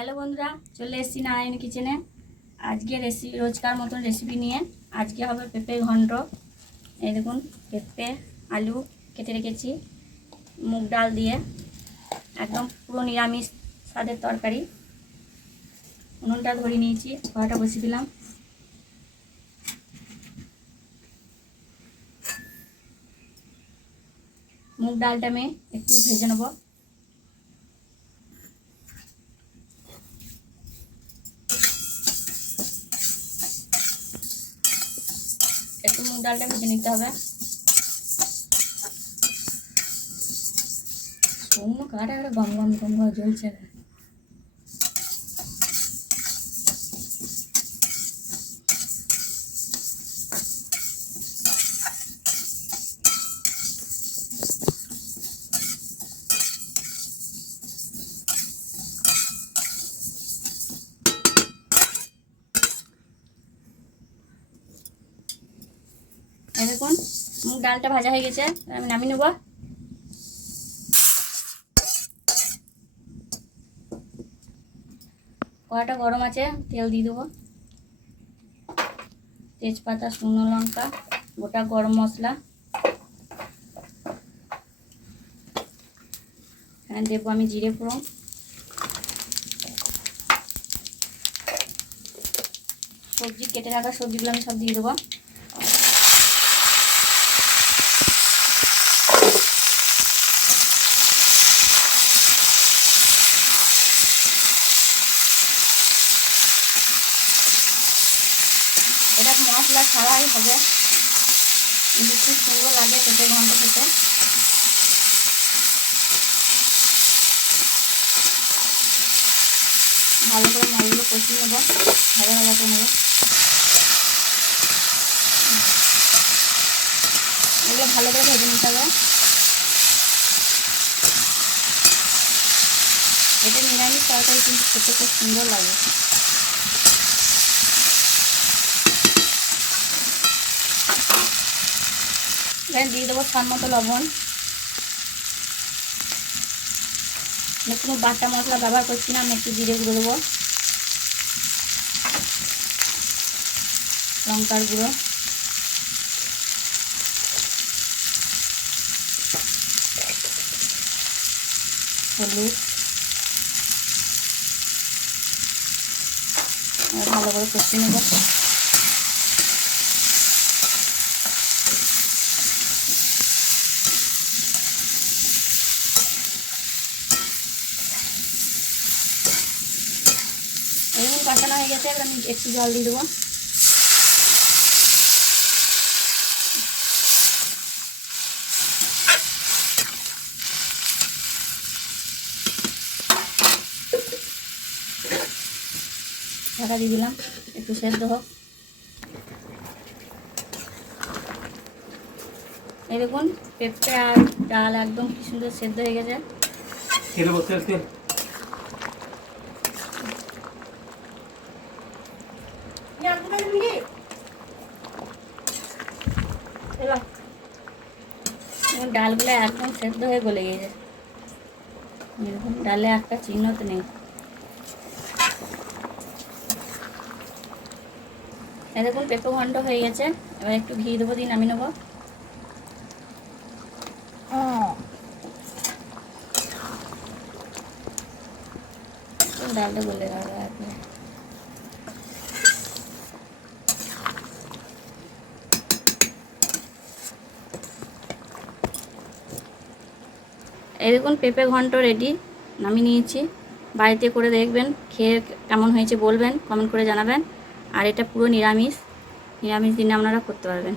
Hello বন্ধুরা, চলে এসেছি নারায়ণ কিচেনে। আজকে রোজকার মতন রেসিপি নিয়ে। আজকে হবে পেঁপে ঘন্ট। এই দেখুন, পেঁপে আলু কেটে রেখেছি, মুগ ডাল দিয়ে একদম পুরো নিরামিষ স্বাদের তরকারি। উনুনটা ধরিয়ে নিয়েছি, কড়াটা বসিয়ে দিলাম। মুগ ডালটা আমি একটু ভেজে নেব। একটু মুগ ডালটা ভেজে নিতে হবে। শুকনো কাঠা একটা গম গম গম গম জ্বলছে। দেখুন, মুগ ডালটা ভাজা হয়ে গেছে, আমি নামিয়ে নেব। কড়াটা গরম আছে, তেল দিয়ে দেবো। তেজপাতা, শুকনো লঙ্কা, গোটা গরম মশলা, এখানে দেবো আমি জিরে ফোড়ন, সবজি কেটে রাখা সবজিগুলো আমি সব দিয়ে দেবো। এটা মশলা ছাড়াই হবে, কিন্তু খুব সুন্দর লাগে পেঁপে ঘন্ট খেতে। ভালো করে মাছগুলো কষিয়ে নেবো, ভাজা ভাজা করে নেবো। এগুলো ভালো করে ভেজে নিতে হবে। এটা নিরামিষ তরকারি, কিন্তু খেতে খুব সুন্দর লাগে। এখানে দিয়ে দেবো স্বাদ মতো লবণ। কোনো বাটা মশলা ব্যবহার করছি না, আমি একটু জিরে গুঁড়ো দেবো, লঙ্কার গুঁড়ো, হলুদ, ভালো করে কষিয়ে নেব। এরকম কষানো হয়ে গেছে, এবার আমি একটু জল দিয়ে দেবো। ঢাকা দিয়ে দিলাম, একটু সেদ্ধ হোক। এই দেখুন, পেঁপে আর ডাল একদম কি সুন্দর সেদ্ধ হয়ে গেছে। ডালগুলো একদম সেদ্ধ হয়ে গলে গেছে, এরকম ডালে একটা চিহ্ন তো নেই। দেখুন, পেঁপে ঘন্ট হয়ে গেছে, এবার একটু ঘি দেবো, দিয়ে নামিয়ে নেবো। ডালটা গলে গেল একদম। এই দেখুন, পেঁপে ঘন্ট রেডি, নামিয়ে নিয়েছি। বাড়িতে করে দেখবেন, খেয়ে কেমন হয়েছে বলবেন, কমেন্ট করে জানাবেন। আর এটা পুরো নিরামিষ দিনে আপনারা করতে পারবেন।